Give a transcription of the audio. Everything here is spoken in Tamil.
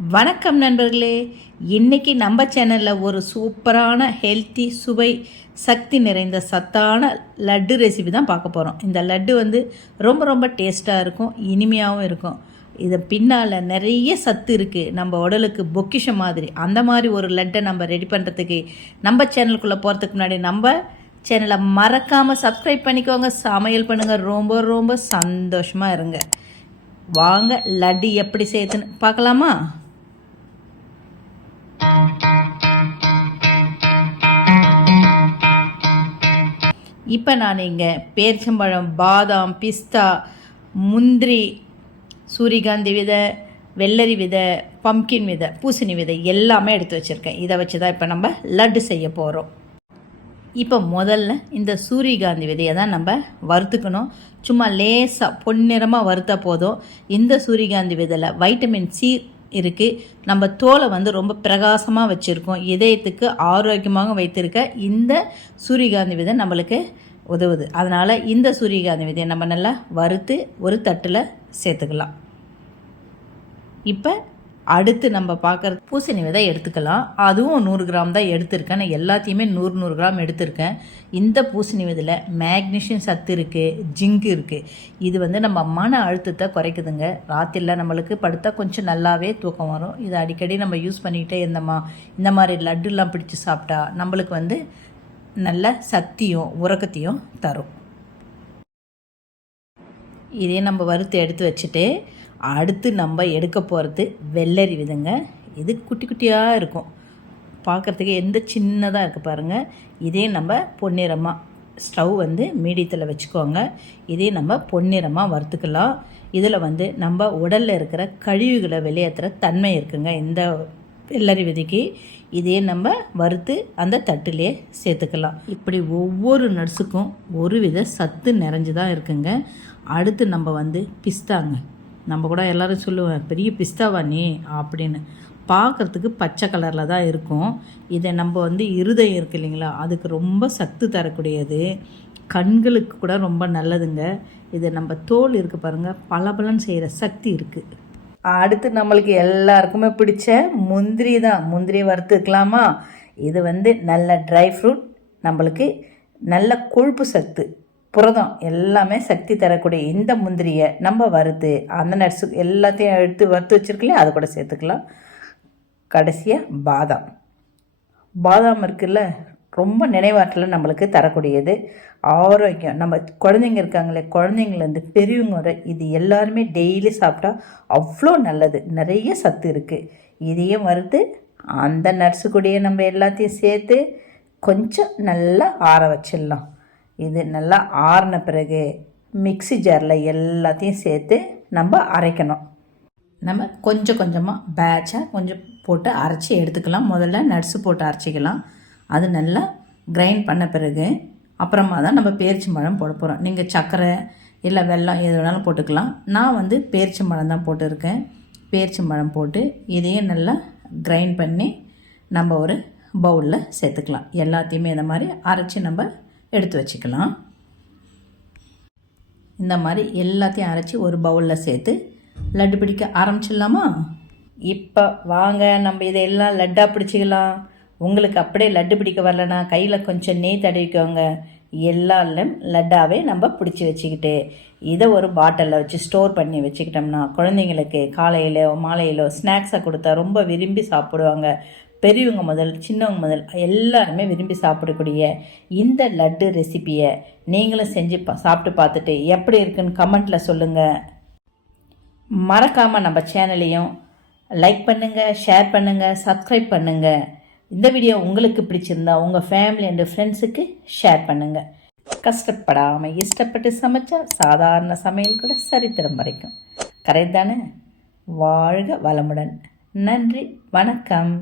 வணக்கம் நண்பர்களே. இன்றைக்கி நம்ம சேனலில் ஒரு சூப்பரான ஹெல்த்தி சுவை சக்தி நிறைந்த சத்தான லட்டு ரெசிபி தான் பார்க்க போகிறோம். இந்த லட்டு ரொம்ப ரொம்ப டேஸ்ட்டாக இருக்கும், இனிமையாகவும் இருக்கும். இது பின்னால் நிறைய சத்து இருக்குது, நம்ம உடலுக்கு பொக்கிஷம் மாதிரி. அந்த மாதிரி ஒரு லட்டை நம்ம ரெடி பண்ணுறதுக்கு நம்ம சேனலுக்குள்ளே போகிறதுக்கு முன்னாடி நம்ம சேனலை மறக்காமல் சப்ஸ்கிரைப் பண்ணிக்கோங்க, சமையல் பண்ணுங்கள், ரொம்ப ரொம்ப சந்தோஷமாக இருங்க. வாங்க லட்டு எப்படி செய்யுதுன்னு பார்க்கலாமா? இப்போ நான் இங்கே பேரிச்சம்பழம், பாதாம், பிஸ்தா, முந்திரி, சூரியகாந்தி விதை, வெள்ளரி விதை, பம்கின் விதை, பூசணி விதை எல்லாமே எடுத்து வச்சுருக்கேன். இதை வச்சு தான் இப்போ நம்ம லட்டு செய்ய போகிறோம். இப்போ முதல்ல இந்த சூரியகாந்தி விதையை தான் நம்ம வறுத்துக்கணும். சும்மா லேசாக பொன்னிறமாக வறுத்தா போதும். இந்த சூரியகாந்தி விதையில் வைட்டமின் சி இருக்குது. நம்ம தோலை ரொம்ப பிரகாசமாக வச்சுருக்கோம். இதயத்துக்கு ஆரோக்கியமாக வைத்திருக்க இந்த சூரியகாந்தி விதை நம்மளுக்கு உதவுது. அதனால் இந்த சூரியகாந்தி விதையை நம்ம நல்லா வறுத்து ஒரு தட்டில் சேர்த்துக்கலாம். இப்போ அடுத்து நம்ம பார்க்குற பூசணி விதை எடுத்துக்கலாம். அதுவும் 100 கிராம் தான் எடுத்திருக்கேன். நான் எல்லாத்தையுமே 100 கிராம் எடுத்திருக்கேன். இந்த பூசணி விதையில் மேக்னீஷியம் சத்து இருக்குது, ஜிங்க் இருக்குது. இது நம்ம மன அழுத்தத்தை குறைக்குதுங்க. ராத்திரியில் நம்மளுக்கு படுத்தா கொஞ்சம் நல்லாவே தூக்கம் வரும். இதை அடிக்கடி நம்ம யூஸ் பண்ணிக்கிட்டே இந்த மாதிரி லட்டுலாம் பிடிச்சி சாப்பிட்டா நம்மளுக்கு நல்ல சக்தியும் உறக்கத்தையும் தரும். இதே நம்ம வறுத்து எடுத்து வச்சுட்டு அடுத்து நம்ம எடுக்க போகிறது வெள்ளரி விதைங்க. இது குட்டி குட்டியாக இருக்கும், பார்க்குறதுக்கு எந்த சின்னதாக இருக்குது பாருங்கள். இதே நம்ம பொன்னிறமாக ஸ்டவ் மீடியத்தில் வச்சுக்கோங்க. இதே நம்ம பொன்னிறமாக வறுத்துக்கலாம். இதில் நம்ம உடலில் இருக்கிற கழிவுகளை வெளியேற்றுற தன்மை இருக்குங்க இந்த வெள்ளரி விதைக்கு. இதே நம்ம வறுத்து அந்த தட்டிலே சேர்த்துக்கலாம். இப்படி ஒவ்வொரு நட்ஸுக்கும் ஒரு வித சத்து நிறைஞ்சு தான் இருக்குங்க. அடுத்து நம்ம பிஸ்தாங்க. நம்ம கூட எல்லோரும் சொல்லுவேன், பெரிய பிஸ்தாவா நீ அப்படின்னு. பார்க்குறதுக்கு பச்சை கலரில் தான் இருக்கும். இதை நம்ம இருதயம் இருக்குது இல்லைங்களா, அதுக்கு ரொம்ப சத்து தரக்கூடியது. கண்களுக்கு கூட ரொம்ப நல்லதுங்க. இது நம்ம தோல் இருக்குது பாருங்கள், பலபலன்னு செய்கிற சக்தி இருக்குது. அடுத்து நம்மளுக்கு எல்லாருக்குமே பிடிச்ச முந்திரி தான். முந்திரி வறுத்துக்கலாமா? இது நல்ல ட்ரை ஃப்ரூட், நம்மளுக்கு நல்ல கொழுப்பு சத்து, புரதம் எல்லாமே சக்தி தரக்கூடிய இந்த முந்திரியை நம்ம வறுத்து அந்த நட்ஸு எல்லாத்தையும் எடுத்து வறுத்து வச்சுருக்கலையே அது கூட சேர்த்துக்கலாம். கடைசியாக பாதாம் இருக்குல்ல, ரொம்ப நினைவாற்றலை நம்மளுக்கு தரக்கூடியது, ஆரோக்கியம். நம்ம குழந்தைங்க இருக்காங்களே, குழந்தைங்கலேருந்து பெரியவங்க வரை இது எல்லாருமே டெய்லி சாப்பிட்டா அவ்வளோ நல்லது, நிறைய சத்து இருக்குது. இதையும் வறுத்து அந்த நட்ஸு கூடயே நம்ம எல்லாத்தையும் சேர்த்து கொஞ்சம் நல்லா ஆற வச்சிடலாம். இது நல்லா ஆறின பிறகு மிக்ஸி ஜாரில் எல்லாத்தையும் சேர்த்து நம்ம அரைக்கணும். நம்ம கொஞ்சம் கொஞ்சமாக பேட்சாக கொஞ்சம் போட்டு அரைச்சி எடுத்துக்கலாம். முதல்ல நட்ஸு போட்டு அரைச்சிக்கலாம். அது நல்லா கிரைண்ட் பண்ண பிறகு அப்புறமா தான் நம்ம பேரிச்சம்பழம் போட போகிறோம். நீங்கள் சர்க்கரை இல்லை வெல்லம் எது வேணாலும் போட்டுக்கலாம். நான் பேரிச்சம்பழம் தான் போட்டிருக்கேன். பேரிச்சம்பழம் போட்டு இதையும் நல்லா கிரைண்ட் பண்ணி நம்ம ஒரு பவுலில் சேர்த்துக்கலாம். எல்லாத்தையுமே இந்த மாதிரி அரைச்சி நம்ம எடுத்து வச்சுக்கலாம். இந்த மாதிரி எல்லாத்தையும் அரைச்சி ஒரு பவுலில் சேர்த்து லட்டு பிடிக்க ஆரம்பிச்சிடலாமா? இப்போ வாங்க நம்ம இதையெல்லாம் லட்டாக பிடிச்சிக்கலாம். உங்களுக்கு அப்படியே லட்டு பிடிக்க வரலன்னா கையில் கொஞ்சம் நெய் தடவிக்கோங்க. எல்லாரும் லட்டாவே நம்ம பிடிச்சி வச்சுக்கிட்டு இதை ஒரு பாட்டிலில் வச்சு ஸ்டோர் பண்ணி வச்சுக்கிட்டோம்னா குழந்தைங்களுக்கு காலையிலோ மாலையிலோ ஸ்நாக்ஸாக கொடுத்தா ரொம்ப விரும்பி சாப்பிடுவாங்க. பெரியவங்க முதல் சின்னவங்க முதல் எல்லாருமே விரும்பி சாப்பிடக்கூடிய இந்த லட்டு ரெசிப்பியை நீங்களும் செஞ்சு சாப்பிட்டு பார்த்துட்டு எப்படி இருக்குன்னு கமெண்ட்டில் சொல்லுங்கள். மறக்காமல் நம்ம சேனலையும் லைக் பண்ணுங்கள், ஷேர் பண்ணுங்கள், சப்ஸ்கிரைப் பண்ணுங்கள். இந்த வீடியோ உங்களுக்கு பிடிச்சிருந்தா உங்கள் ஃபேமிலி அண்ட் ஃப்ரெண்ட்ஸுக்கு ஷேர் பண்ணுங்கள். கஷ்டப்படாமல் இஷ்டப்பட்டு சமைச்சா சாதாரண சமையல் கூட சரித்திரம் வரைக்கும். கரெக்ட் தானே? வாழ்க வளமுடன். நன்றி, வணக்கம்.